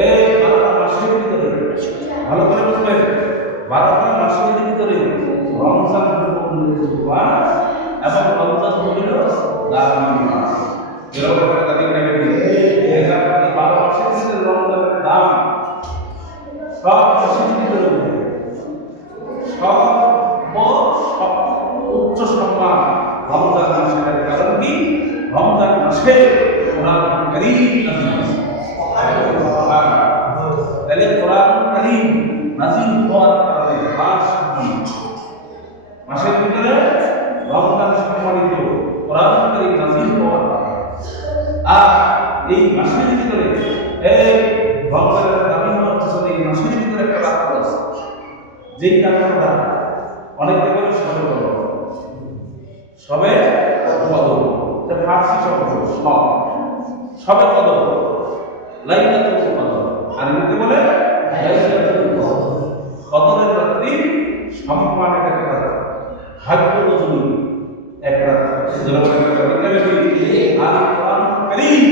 এই 12টা মাসের ভিতরে ভালো করে বুঝবেন, 12টা মাসের ভিতরে রমজান হলো মাস এবং রমজান হলো দামি মাস। এরকম একটা তারিখ নেবে কি এই 12 মাসের ভিতরে রমজানের দাম সব মাসের ভিতরে সব উচ্চ সম্মান রমজান মাসের। কারণ কি রমজান মাসে কোরআন কারীম নাযিল হয়েছে। তাহলে কোরআন কারীম নাযিল হওয়ার কারণে মাসের ভিতরে রমজান সম্মানিত, কোরআন কারীম নাযিল হওয়ার কারণে। আর এই মাসের ভিতরে এই রমজানের দাবি হচ্ছে এই মাসের ভিতরে একটা রাত আছে, যেই রাতটা অনেকে বলে সবে কদর, সবে কদর, এটা ফার্সি শব্দ সবে কদর, লাইলাতুল কদর, আর এটাকে বলে লাইলাতুল কদর। কদরের রাত্রি সম্মানের একটা রাত, ভাগ্যবতী এক রাত। আর কোরআন কারীম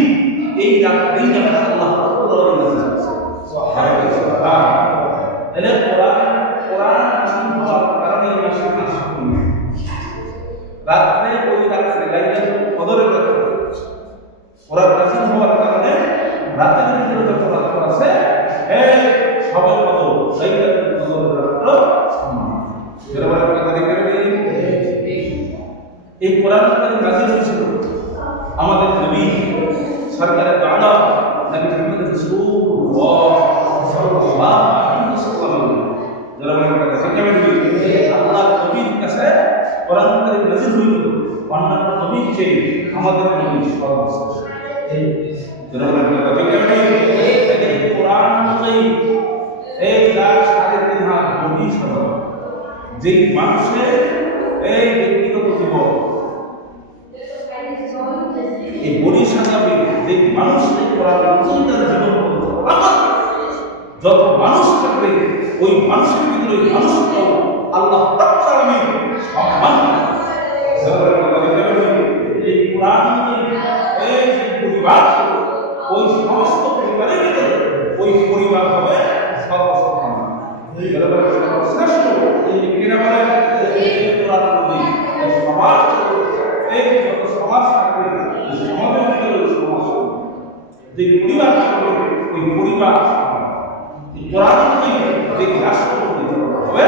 এই রাত্রি আল্লাহ রাব্বুল আলামিন তাহলে কোরআন হওয়ার কারণে এই মাসের রাত্রে ওই রাত্রে লাইলাতুল কদরের রাত্রে কোরআন নাযিল হওয়ার কারণে রাতের ভিতরে যত রাত আছে এই সবে কদর লাইলাতুল কদরের রাত সম্মান। যেরকম একটা তারিখ এই কোরআন কারীম নাযিল হয়েছিল আমাদের নবী সরকারে তাআলা নবী মুহাম্মদ রাসূলুল্লাহ সাল্লাল্লাহু আলাইহি ওয়াসাল্লাম যেরকম একটা তারিখ আল্লাহ নবীর কাছে কোরআন কারীম নাযিল হইল অন্যান্য নবীর চেয়ে আমাদের নবী সর্বশ্রেষ্ঠ। যেরকম একটা তারিখ এই কোরআন অনুযায়ী এই 3.5 হাত নবী সহ যেই মানুষের এই ব্যক্তিগত জীবন এই বড়ি সাজাবে, যে মানুষ এই কোরআন অনুযায়ী তার জীবন যত মানুষ থাকবে ওই মানুষের ভিতরে ওই মানুষটাও আল্লাহ রাব্বুল আলামিন সম্মান এই কোরআন এই যে পরিবার ওই সমস্ত পরিবারের ভিতরে ওই পরিবার হবে সর্বসম্মান শ্রেষ্ঠ। এই কিনা বলে কোরআন অনুযায়ী সমাজ, এই যত সমাজ থাকবে সমাজের ভিতরে সমাজ যে পরিবার থাকবে ওই পরিবার কোরআন অনুযায়ী যে রাষ্ট্র হবে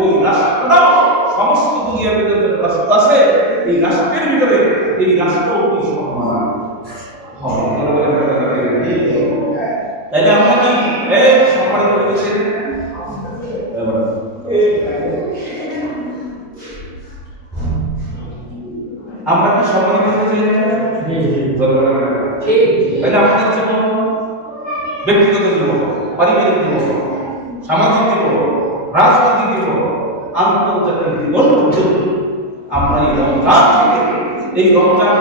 ওই রাষ্ট্রটাও সমস্ত দুনিয়ার ভিতরে যে রাষ্ট্র আছে এই রাষ্ট্রের ভিতরে এই রাষ্ট্র কি সম্মান হবে। তাইলে আমরা কি এই সম্মানিত হয়েছে আমরা কি সম্মানিত হয়েছে তাহলে আমাদের জীবন, ব্যক্তিগত জীবন, পারিবারিক জীবন, সামাজিক জীবন, রাজনৈতিক জীবন, আন্তর্জাতিক জীবন আমরা এই রমজান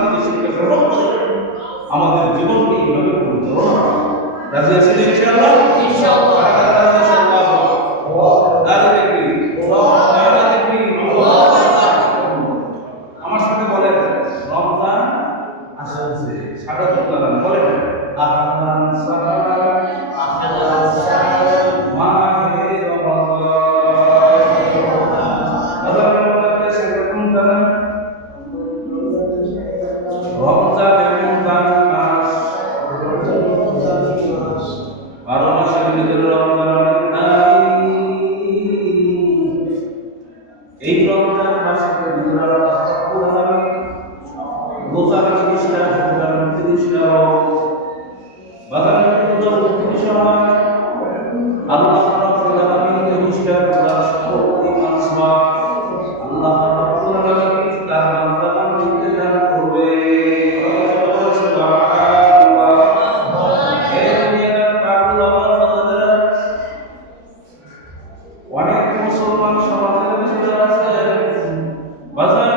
থেকে শিক্ষা গ্রহণ করে আমাদের জীবনকে এইভাবে পরিচালনা রাজি আছেন ইনশাআল্লাহ। আমার সাথে বলেন রমজান আসছে, স্বাগত জানান, বলেন আহলান সাহলান মাহে রমজান। রমজান এমন দামি মাস, 12 মাসের ভিতরে রমজান অনেক দামি। এই রমজান মাসের ভিতরে আল্লাহ রাব্বুল আলামিন রোজার 30টা, রমজান 30টা বাজার 30 সময় আল্লাহ রাব্বুল আলামিন 30টা রোজার শক্তি মাসবা আল্লাহ রাব্বুল আলামিন তার বান্দাদের মধ্যে দান করবে। অনেক মুসলমান সমাজের ভিতরে আছে বাজার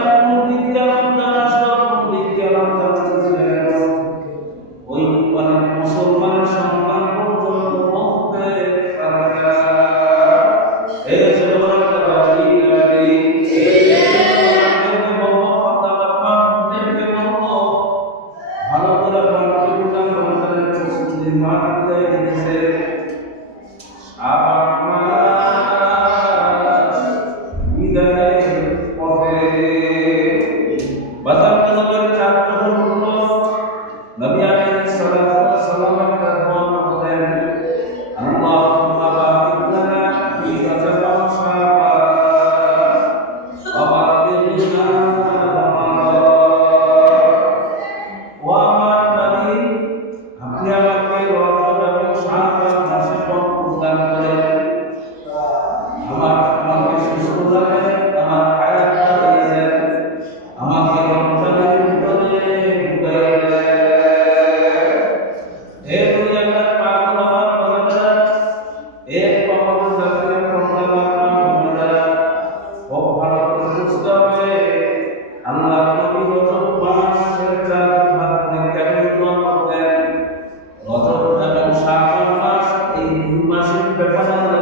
ওই অনেক মুসলমানের সন্তান পর্যন্ত মুসলিমান বিদায় নিতেছে আবার বিদায়ের পথে বাজার নগরের চারটা হলো নবী আলাইহিস সালাতু ওয়াস সালাম একটা দোয়া করতেন আল্লাহুম্মা বারিক লানা ফি রাজাব শাবান ওয়া বাল্লিগনা রমাদান ওয়া আমার নবী আপনি আমাকে রজব এবং শাবান মাসে বরকত দান করেন আমাকে সুস্থ রাখেন আমার হায়াত বাড়িয়ে দেন আমাকে রমজানের ভিতরে ঢুকাই দেন এই দুনিয়ার পাগল আমার বান্দা এক পাগল জাতীয় প্রোগ্রাম আপনার খুব ভালো করে বুঝতে হবে আল্লাহ নবী রজব মাসের 4 ভাগ কেন দোয়া করতেন রজব এবং শাবান মাস এই দুই মাসের ব্যাপারে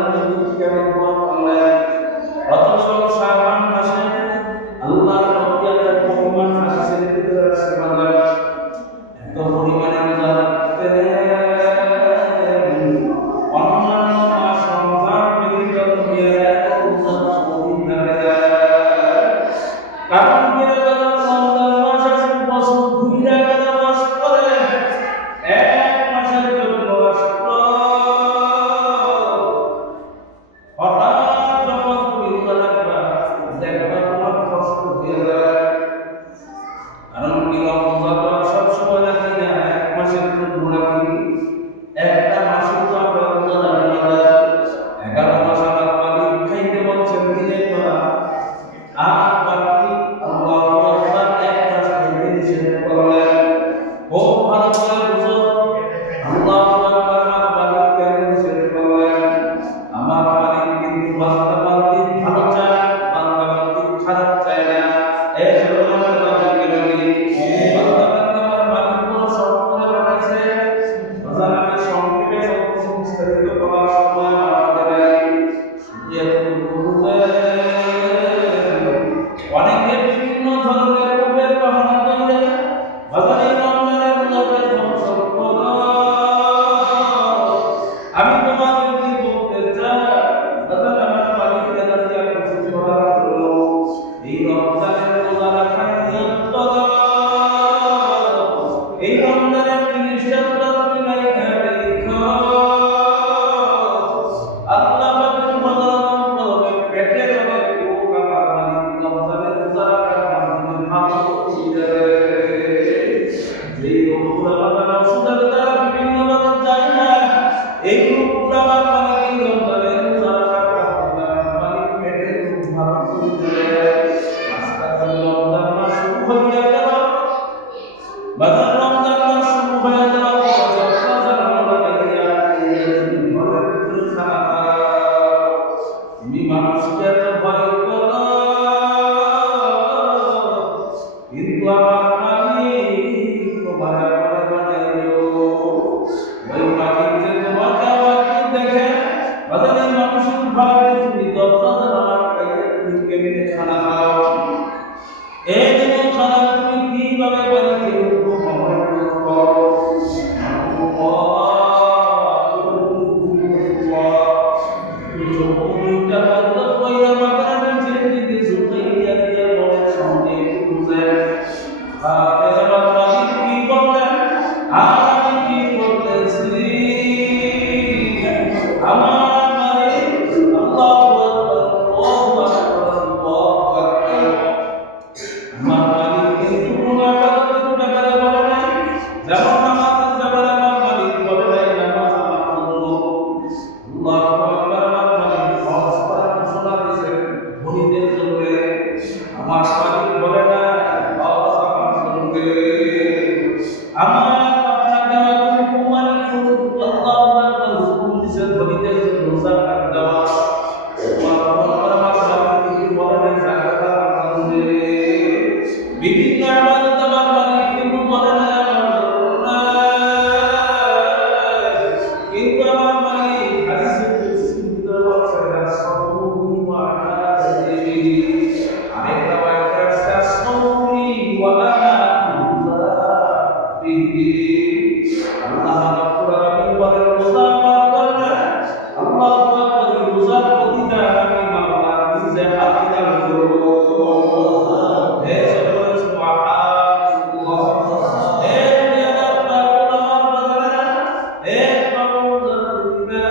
এক মামুজাতিনা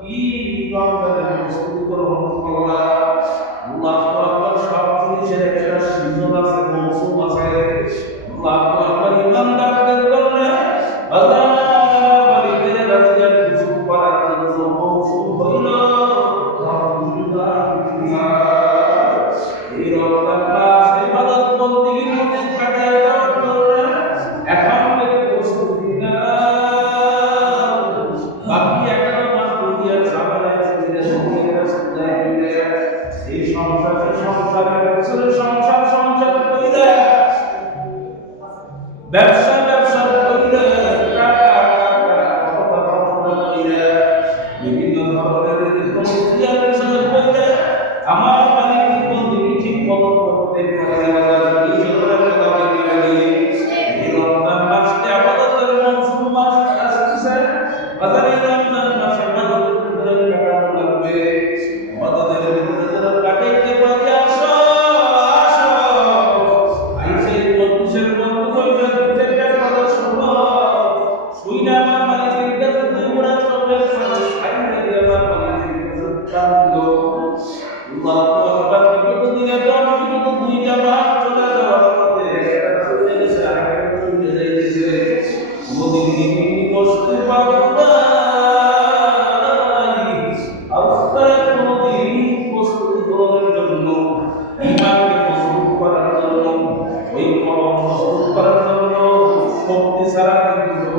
কি রমজানের প্রস্তুতি গ্রহণ করা আল্লাহু আকবার সব জিনিসের একটা সিজন আছে মৌসুম আছে আল্লাহু আকবার ইমানদারদের জন্য আল্লাহ বাড়িতে রাজিয়ার কিছু করার জন্য মৌসুম হইল এই রমজান মাস ইবাদত বন্দেগীর মধ্যে কাটিয়ে দেওয়ার জন্য এখন থেকে প্রস্তুতি নাও বাকি 11 মাস দুনিয়ার ঝামেলায় ফিরে এই সংসারের পেছনে সংসার কইরা ব্যবসা কইরা বিভিন্ন ধরনের সমস্যার পেছনে কইরা আমার মালিক বন্দেগী ঠিক মতো করতে পারে না এই ধরনের কথা বলি এই রমজান মাসকে আমাদের মৌসুম মাস আসছে বাজারে রমজান মাসে আমাদের ভিতরে কাটানো লাগবে আমাদের ভিতরে কাটাইতে পারি আসো আইসে বন্ধুদের বন্ধু কইরা দিতে কথা শুনো শুইনা আমার মালিকের কাছে দুই বড় চোখের সামনে সাইডে দিয়ে আমার মালিকের কাছে কাঁদলো আল্লাহু আকবার বিগত দিনে তো আমি বিগত দুইটা মাস চলে যাওয়ার পথে একটা চলে গেছে আরেকটা চলে যাইতেছে কোনদিন কষ্ট পাবো না আল্লাহ কোনদিন কষ্ট গ্রহণের জন্য ইমানকে প্রস্তুত করার জন্য ওই কলম প্রস্তুত করার জন্য শক্তি ছাড়া কিন্তু